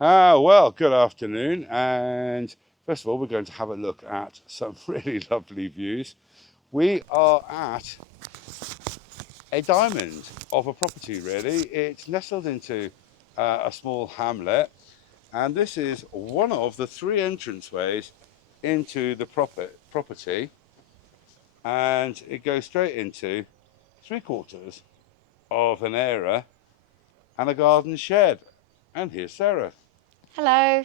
Well, good afternoon, and first of all, we're going to have a look at some really lovely views. We are at a diamond of a property, really. It's nestled into a small hamlet, and this is one of the three entranceways into the property, and it goes straight into 3/4 of an area and a garden shed. And here's Sarah. Hello.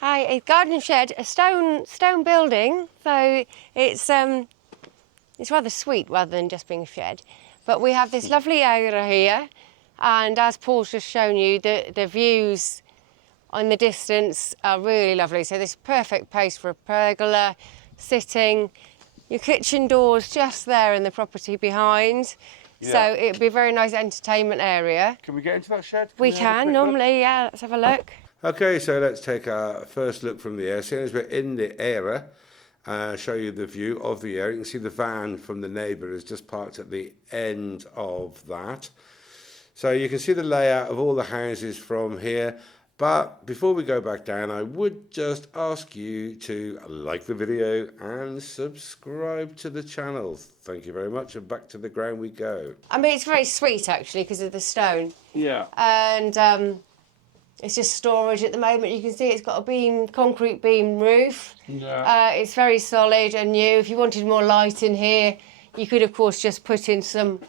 Hi, a garden shed, a stone building, so it's rather sweet rather than just being a shed. But we have this lovely area here, and as Paul's just shown you, the views on the distance are really lovely. So this is perfect place for a pergola, sitting. Your kitchen door's just there in the property behind. Yeah. So it'd be a very nice entertainment area. Can we get into that shed? We can normally, yeah, let's have a look. Okay, so let's take our first look from the air. Seeing as we're in the area, show you the view of the area. You can see the van from the neighbour is just parked at the end of that. So you can see the layout of all the houses from here. But before we go back down, I would just ask you to like the video and subscribe to the channel. Thank you very much, and back to the ground we go. I mean, it's very sweet actually because of the stone. Yeah. And it's just storage at the moment. You can see it's got a concrete beam roof. Yeah. It's very solid and new. If you wanted more light in here, you could of course just put in some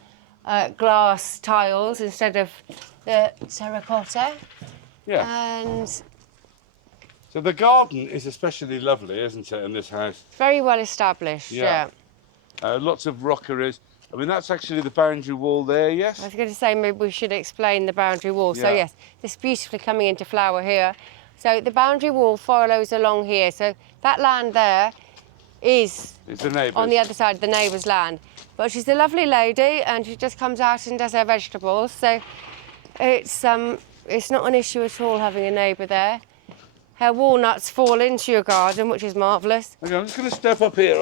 glass tiles instead of the terracotta. Yeah. And So the garden is especially lovely, isn't it, in this house? very well established, Yeah. yeah. Lots of rockeries. I mean, that's actually the boundary wall there, yes? I was going to say maybe we should explain the boundary wall. So Yeah. yes, this is beautifully coming into flower here. So the boundary wall follows along here. So that land there is It's the neighbours. on the other side of the neighbour's land. But she's a lovely lady and she just comes out and does her vegetables. So it's not an issue at all having a neighbour there. Her walnuts fall into your garden, which is marvellous. Okay, I'm just going to step up here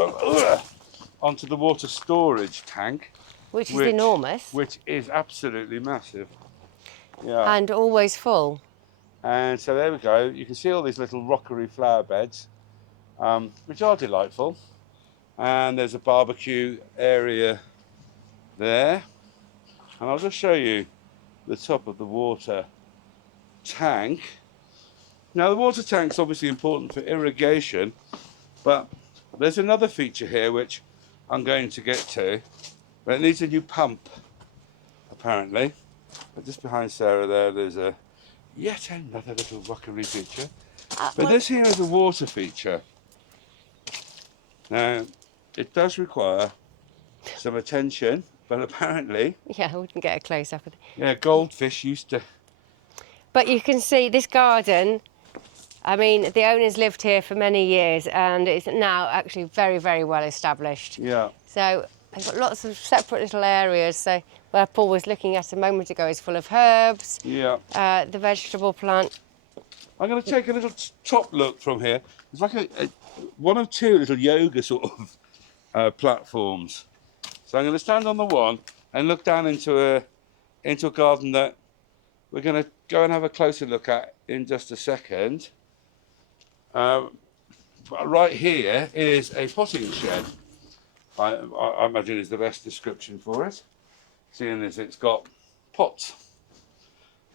onto the water storage tank. Which is enormous. Which is absolutely massive. Yeah. And always full. And so there we go. You can see all these little rockery flower beds, which are delightful. And there's a barbecue area there. And I'll just show you the top of the water tank. Now, the water tank's obviously important for irrigation, but there's another feature here which I'm going to get to, but it needs a new pump, apparently. But just behind Sarah there's yet another little rockery feature. But this here is a water feature. Now, it does require some attention, but apparently... Yeah, I wouldn't get a close-up of it. Yeah, goldfish used to... But you can see this garden, I mean, the owners lived here for many years and it's now actually very, very well established. Yeah. So they've got lots of separate little areas. So where Paul was looking at a moment ago is full of herbs. Yeah. The vegetable plant. I'm going to take a little top look from here. It's like one of two little yoga sort of platforms. So I'm going to stand on the one and look down into a garden that we're going to go and have a closer look at in just a second. Right here is a potting shed. I imagine is the best description for it, seeing as it's got pots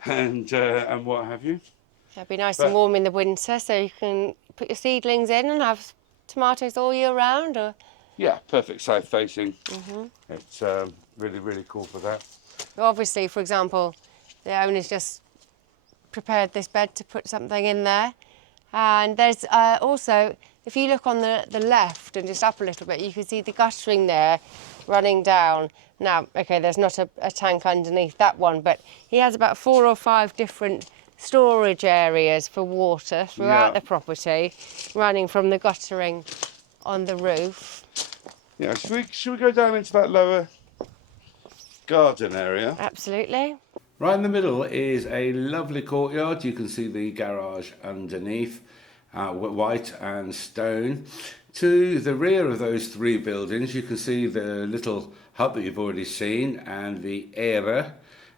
and what have you. It'll be nice and warm in the winter, so you can put your seedlings in and have tomatoes all year round. Or yeah, perfect south facing. It's really, really cool for that. obviously, for example, the owners just prepared this bed to put something in there. And there's also, if you look on the left and just up a little bit, you can see the guttering there running down. Now, okay, there's not a tank underneath that one, but he has about 4 or 5 different storage areas for water throughout the property, running from the guttering on the roof. Yeah, should we go down into that lower garden area? Absolutely. Right in the middle is a lovely courtyard. You can see the garage underneath, white and stone. To the rear of those 3 buildings, you can see the little hut that you've already seen and the area.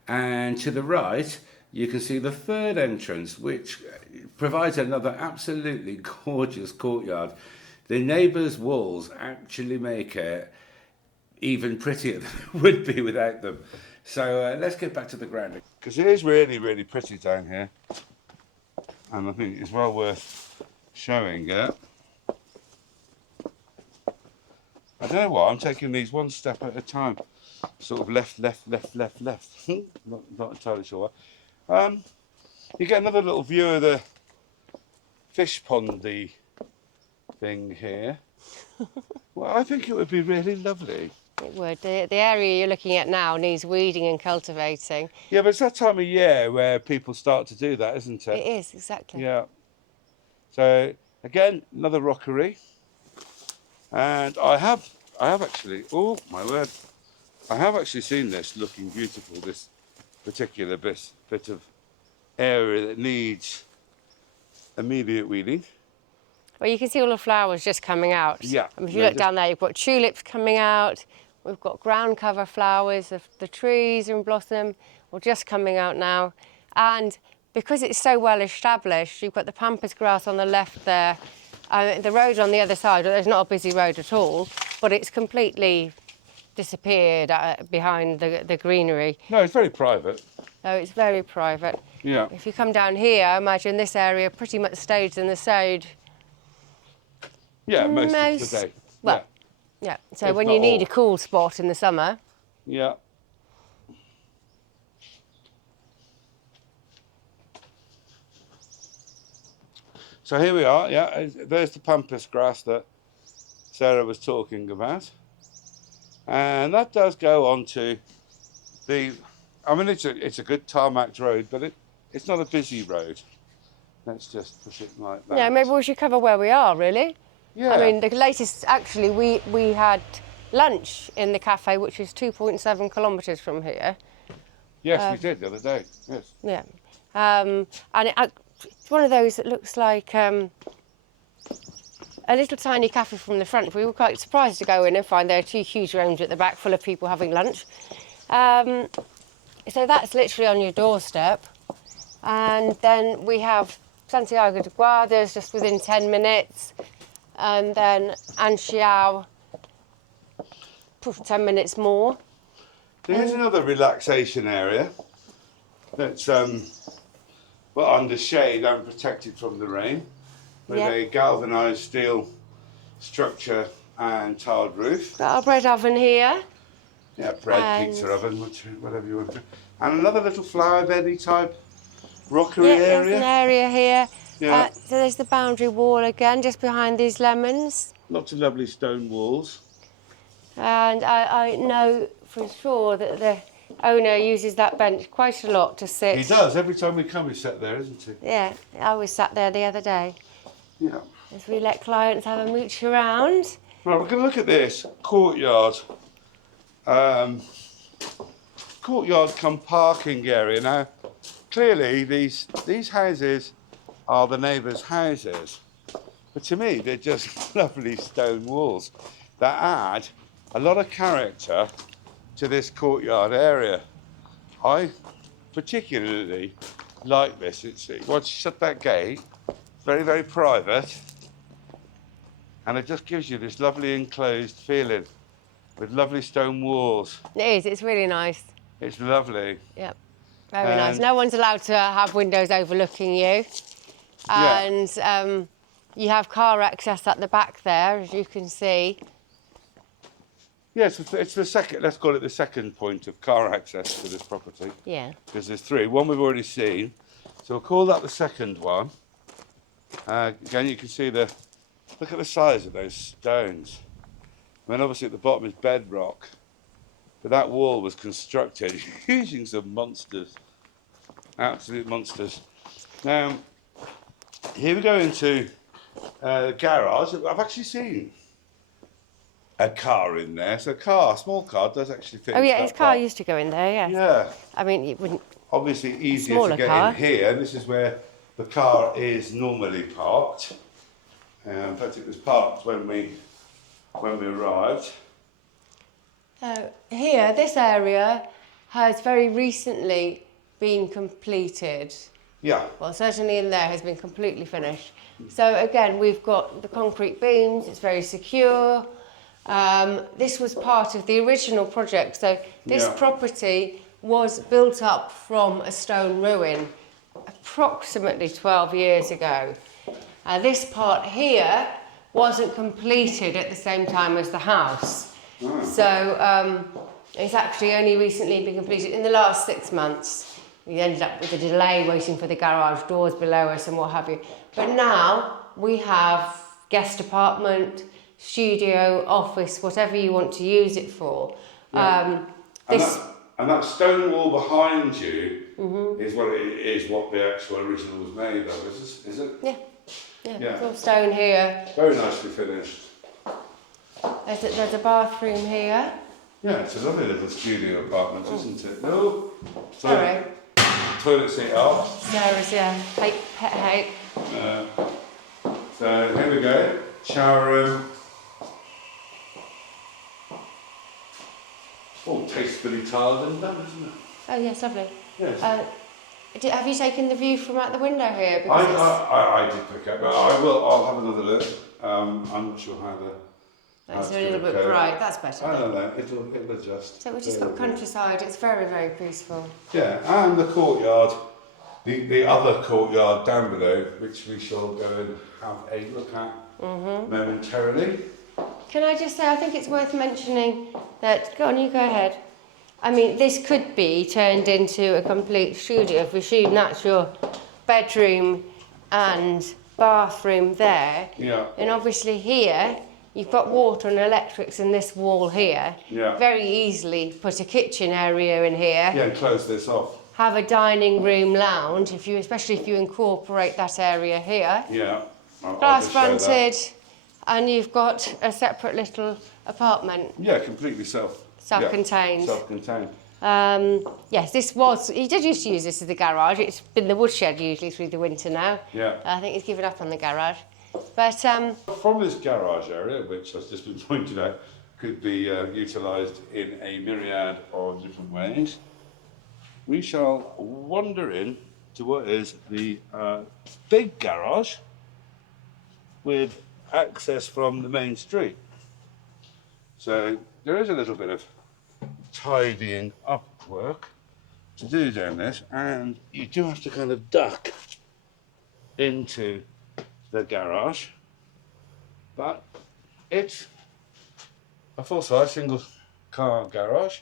And to the right, you can see the 3rd entrance, which provides another absolutely gorgeous courtyard. The neighbours' walls actually make it even prettier than it would be without them. So let's get back to the ground. Because it is really, really pretty down here. And I think it's well worth showing it. I don't know why, I'm taking these one step at a time. Sort of left. not entirely sure why. You get another little view of the fish pondy thing here. Well, I think it would be really lovely. It would. The area you're looking at now needs weeding and cultivating. Yeah, but it's that time of year where people start to do that, isn't it? It is, exactly. Yeah. So, again, another rockery. And I have actually, oh my word, I have actually seen this looking beautiful, this particular bit of area that needs immediate weeding. Well, you can see all the flowers just coming out. Yeah. I mean, if you look down there, you've got tulips coming out. We've got ground cover flowers. The trees are in blossom, or just coming out now. And because it's so well established, you've got the pampas grass on the left there. The road on the other side, there's not a busy road at all, but it's completely disappeared behind the greenery. No, it's very private. So it's very private. Yeah. If you come down here, imagine this area pretty much stays in the shade. Yeah, most of the day. Well, yeah. So If when not you need all. a cool spot in the summer. Yeah. So here we are, yeah, there's the pampas grass that Sarah was talking about. And that does go on to the, I mean, it's a good tarmac road, but it's not a busy road. Let's just put it like that. Yeah, maybe we should cover where we are, really. Yeah. I mean, the latest, actually, we had lunch in the cafe, which is 2.7 kilometres from here. Yes, we did the other day, yes. Yeah. And it's one of those that looks like a little tiny cafe from the front. We were quite surprised to go in and find there are two huge rooms at the back full of people having lunch. So that's literally on your doorstep. And then we have Santiago da Guarda just within 10 minutes. And then Ansião, 10 minutes more. Here's another relaxation area that's well, under shade and protected from the rain, with a galvanised steel structure and tiled roof. Got our bread oven here. Yeah, bread, pizza oven, whatever you want to. And another little flower beddy type rockery Yeah, area. there's an area here. Yeah. So there's the boundary wall again, just behind these lemons. Lots of lovely stone walls. And I know for sure that the owner uses that bench quite a lot to sit. He does. Every time we come, he's sat there, isn't he? Yeah, I was sat there the other day. Yeah. As we let clients have a mooch around. Right, we're going to look at this courtyard. Courtyard come parking area. Now, clearly, these houses are the neighbours' houses. But to me, they're just lovely stone walls that add a lot of character to this courtyard area. I particularly like this. Once you shut that gate, it's very, very private. And it just gives you this lovely enclosed feeling with lovely stone walls. It is, it's really nice. It's lovely. Yep, very nice. No one's allowed to have windows overlooking you. And you have car access at the back there, as you can see. Yes, it's the second, let's call it the second point of car access to this property. Yeah. Because there's three. One we've already seen. So we'll call that the second one. Again, you can see look at the size of those stones. I mean, obviously at the bottom is bedrock. But that wall was constructed using some monsters. Absolute monsters. Now, here we go into the garage. I've actually seen a car in there. So a small car, does actually fit. Oh yeah, his car used to go in there, yes. Yeah. I mean, it wouldn't... Obviously easier Smaller to get car. in here. This is where the car is normally parked. In fact, it was parked when we arrived. Here, this area has very recently been completed. Yeah. Well, certainly in there has been completely finished. So again, we've got the concrete beams, it's very secure. This was part of the original project. So this Yeah. property was built up from a stone ruin approximately 12 years ago. This part here wasn't completed at the same time as the house. Oh. So it's actually only recently been completed in the last 6 months. We ended up with a delay waiting for the garage doors below us and what have you. But now we have guest apartment, studio, office, whatever you want to use it for. Yeah. And that stone wall behind you is what the actual original was made of, is it? Yeah, it's all stone here. Very nicely finished. There's a bathroom here. Yeah, it's a lovely little studio apartment, isn't it? No. Sorry. Toilet seat off. Sarah's, pet hate. So here we go. Shower room. Oh, tastefully tiled and done, isn't it? Oh yes, lovely. Yes. Have you taken the view from out the window here? I did pick up, but I'll have another look. I'm not sure how It's a little bit bright, that's better. I don't know, it'll adjust. So we've just got countryside, it's very, very peaceful. Yeah, and the courtyard, the other courtyard down below, which we shall go and have a look at momentarily. Can I just say, I think it's worth mentioning that, go on, you go ahead. I mean, this could be turned into a complete studio. If we assume that's your bedroom and bathroom there, and obviously here, you've got water and electrics in this wall here. Yeah. Very easily put a kitchen area in here. Yeah, close this off. Have a dining room lounge, especially if you incorporate that area here. Yeah. Glass fronted, and you've got a separate little apartment. Yeah, completely self-contained. Yeah, self-contained. Yes, he did used to use this as a garage. It's been the woodshed usually through the winter now. Yeah. I think he's given up on the garage. But from this garage area, which has just been pointed out, could be utilised in a myriad of different ways, we shall wander in to what is the big garage with access from the main street. So there is a little bit of tidying up work to do down this, and you do have to kind of duck into the garage, but it's a full-size single-car garage,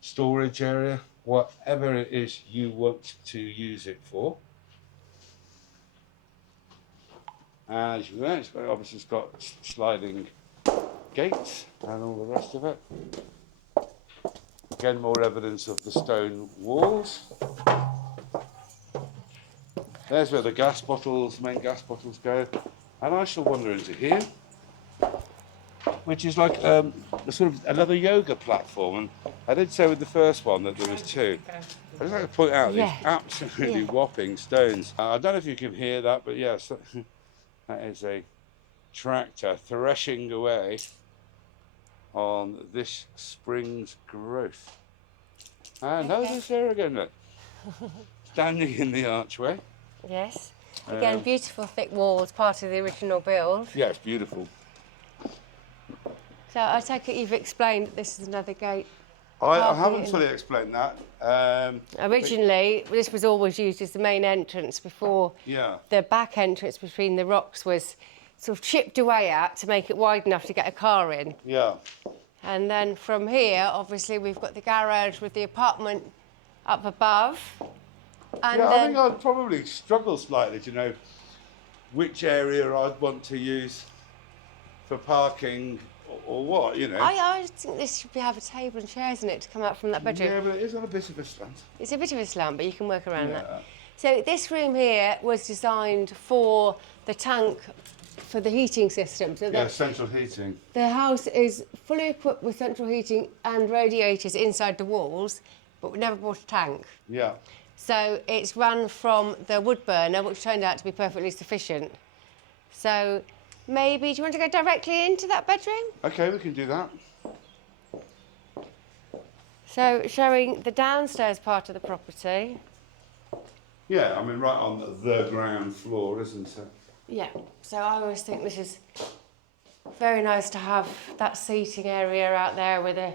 storage area, whatever it is you want to use it for. As you know, it's got sliding gates and all the rest of it. Again, more evidence of the stone walls. There's where the main gas bottles go. And I shall wander into here, which is like a sort of another yoga platform. And I did say with the first one that there was two. I'd just like to point out these absolutely whopping stones. I don't know if you can hear that, but yes, that is a tractor threshing away on this spring's growth. And there's Sarah again, look, standing in the archway. Yes. Again, beautiful thick walls, part of the original build. Yeah, it's beautiful. So I take it you've explained that this is another gate. I haven't fully explained that. Originally, this was always used as the main entrance before the back entrance between the rocks was sort of chipped away at to make it wide enough to get a car in. Yeah. And then from here, obviously, we've got the garage with the apartment up above. And I think I'd probably struggle slightly to know which area I'd want to use for parking or what, you know. I think this should have a table and chairs in it to come out from that bedroom. Yeah, but it is on a bit of a slant. It's a bit of a slant, but you can work around that. So this room here was designed for the tank for the heating system. So central heating. The house is fully equipped with central heating and radiators inside the walls, but we never bought a tank. Yeah. So it's run from the wood burner, which turned out to be perfectly sufficient. So maybe, do you want to go directly into that bedroom? Okay, we can do that. So showing the downstairs part of the property. Yeah, I mean, right on the ground floor, isn't it? Yeah, so I always think this is very nice to have that seating area out there with a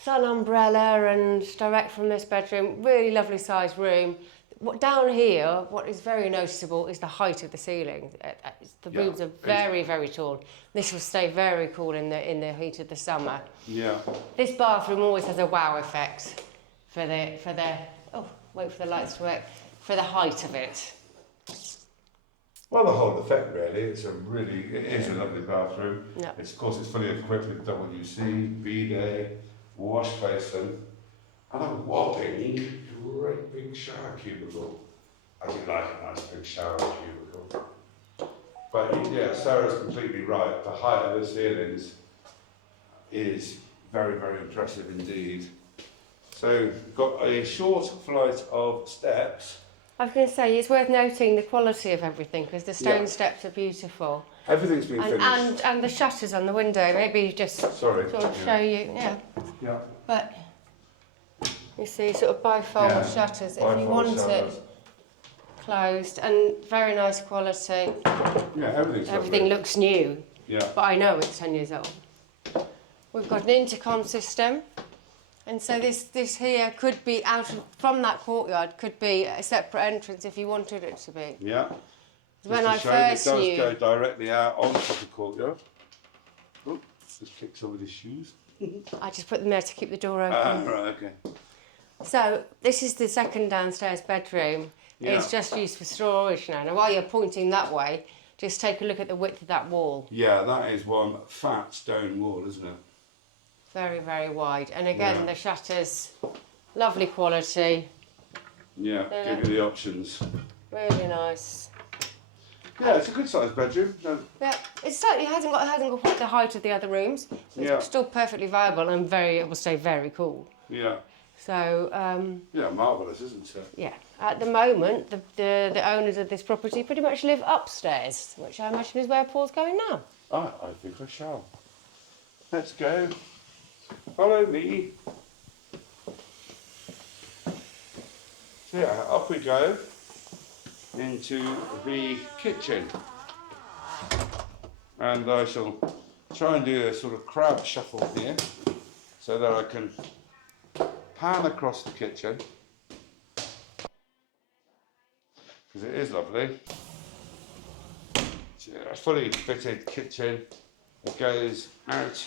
sun umbrella and direct from this bedroom. Really lovely sized room. Down here, what is very noticeable is the height of the ceiling. The rooms are very, very tall. This will stay very cool in the heat of the summer. Yeah. This bathroom always has a wow effect for the oh, wait for the lights to work, for the height of it. Well, the whole effect really. It is a lovely bathroom. Yeah. Of course, it's fully equipped with WC, bidet, wash basin, and a whopping great big shower cubicle. I do like a nice big shower cubicle. But yeah, Sarah's completely right. The height of the ceilings is very, very impressive indeed. So, got a short flight of steps. I was going to say, it's worth noting the quality of everything because the stone steps are beautiful. Everything's been finished. And the shutters on the window, maybe just sort of show you, Yeah. But you see sort of bifold shutters if you want it closed, and very nice quality. Yeah, everything looks new. Yeah. But I know it's 10 years old. We've got an intercom system. And so this here could be from that courtyard, could be a separate entrance if you wanted it to be. Yeah. When I first knew, it does go directly out onto the courtyard. Oh, just kick somebody's shoes. I just put them there to keep the door open. Right, okay. So this is the second downstairs bedroom. Yeah. It's just used for storage now. Now while you're pointing that way, just take a look at the width of that wall. Yeah, that is one fat stone wall, isn't it? Very, very wide. And again, the shutters, lovely quality. Yeah, give you the options. Really nice. Yeah, it's a good sized bedroom. No. Yeah, it certainly hasn't got quite the height of the other rooms. It's still perfectly viable and it will stay very cool. Yeah. So. Yeah, marvellous, isn't it? Yeah. At the moment, the owners of this property pretty much live upstairs, which I imagine is where Paul's going now. I think I shall. Let's go. Follow me. So yeah, up we go into the kitchen. And I shall try and do a sort of crab shuffle here so that I can pan across the kitchen. Because it is lovely. It's a fully fitted kitchen. It goes out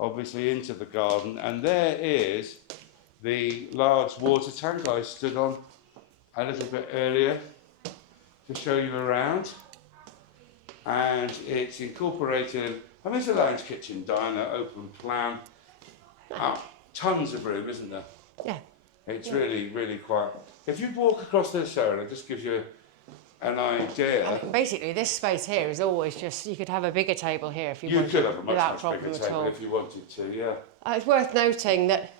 obviously into the garden, and there is the large water tank I stood on a little bit earlier to show you around. And it's incorporated, I mean, it's a lounge kitchen, diner, open plan. Tons of room, isn't there? Yeah. It's really, really quite. If you walk across this area, it just gives you an idea. Basically, this space here is always just, you could have a bigger table here if you wanted. You could have a much bigger table if you wanted to, yeah. It's worth noting that,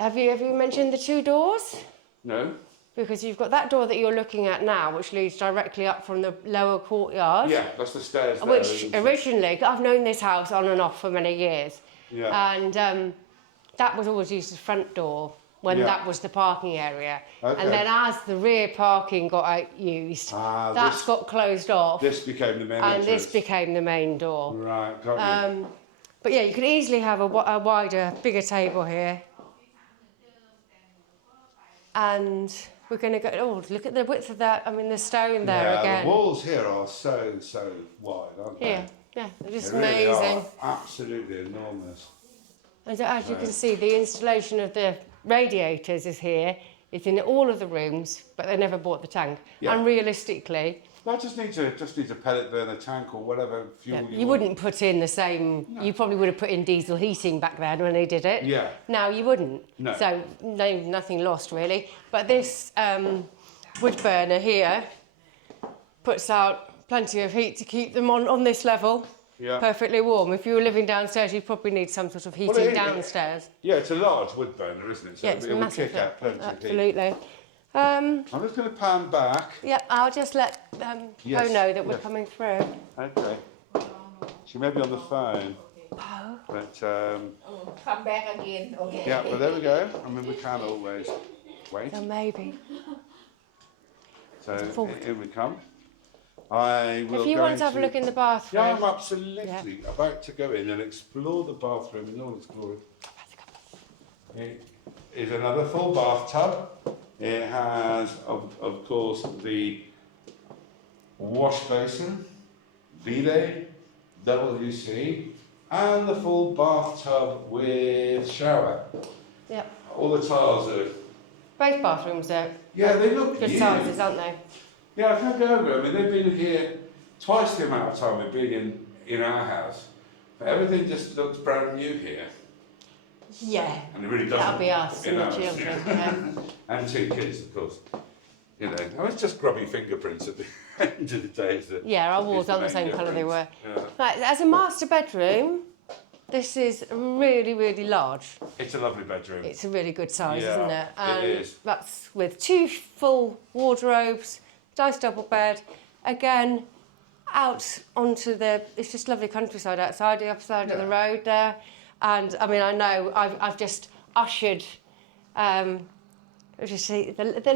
have you mentioned the two doors? No. Because you've got that door that you're looking at now, which leads directly up from the lower courtyard. Yeah, that's the stairs there. Which originally, I've known this house on and off for many years. Yeah. And that was always used as front door when that was the parking area. Okay. And then as the rear parking got used, got closed off. This became the main entrance. And this became the main door. Right, got you. But yeah, you could easily have a wider, bigger table here. And we're going to go, look at the width of that, I mean, the stone there again. The walls here are so wide, aren't they? Yeah, they're just They really amazing. are absolutely enormous. And as you can see, the installation of the radiators is here. It's in all of the rooms, but they never bought the tank. Yeah. And realistically, I just need to pellet burner tank or whatever fuel you wouldn't put in the same. No. You probably would have put in diesel heating back then when they did it. Yeah. Now you wouldn't. No. So nothing lost really. But this wood burner here puts out plenty of heat to keep them on this level. Yeah. Perfectly warm. If you were living downstairs, you'd probably need some sort of heating downstairs. Yeah, it's a large wood burner, isn't it? So it's it will massive. kick out plenty of heat. Absolutely. I'm just going to pan back. Yeah, I'll just let Po know that we're coming through. Okay. She may be on the phone. Po? But, come back again. Okay. yeah, well, there we go. I mean, we can always. Wait. So maybe. So forward. here we come. I will If you go want to have a into- look in the bathroom. Yeah, I'm absolutely about to go in and explore the bathroom in all its glory. It is another full bathtub. It has, of course, the wash basin, bidet, WC, and the full bathtub with shower. Yep. All the tiles are, Both bathrooms are they look good new. sizes, aren't they? Yeah, I can't go over. I mean, they've been here twice the amount of time they've been in our house. But everything just looks brand new here. Yeah. And it really doesn't. That'll be us in and the ours. children. Yeah. And 2 kids, of course. You know, oh, it's just grubby fingerprints at the end of the day. Yeah, our walls aren't the same colour they were. Right, as a master bedroom, this is really, really large. It's a lovely bedroom. It's a really good size, Yeah, isn't it? And it is. that's with 2 full wardrobes, nice double bed. Again, out onto it's just lovely countryside outside, the other side of the road there. And I mean, I know I've just ushered the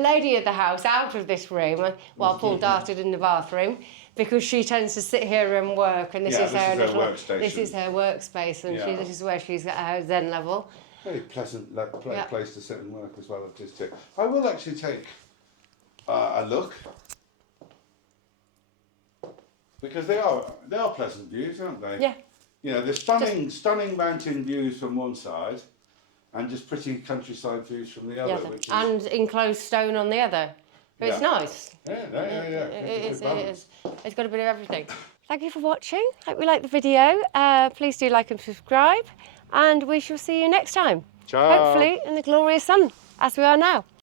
lady of the house out of this room while Paul darted in the bathroom, because she tends to sit here and work, and this is her workstation. this is her workspace, and this is where she's at her zen level. Very pleasant place to sit and work as well. I will actually take a look, because they are pleasant views, aren't they? Yeah. You know, there's stunning mountain views from one side, and just pretty countryside views from the other. Which is, and enclosed stone on the other. But it's nice. Yeah. It is. It's got a bit of everything. Thank you for watching. Hope you liked the video. Please do like and subscribe, and we shall see you next time. Ciao. Hopefully in the glorious sun, as we are now.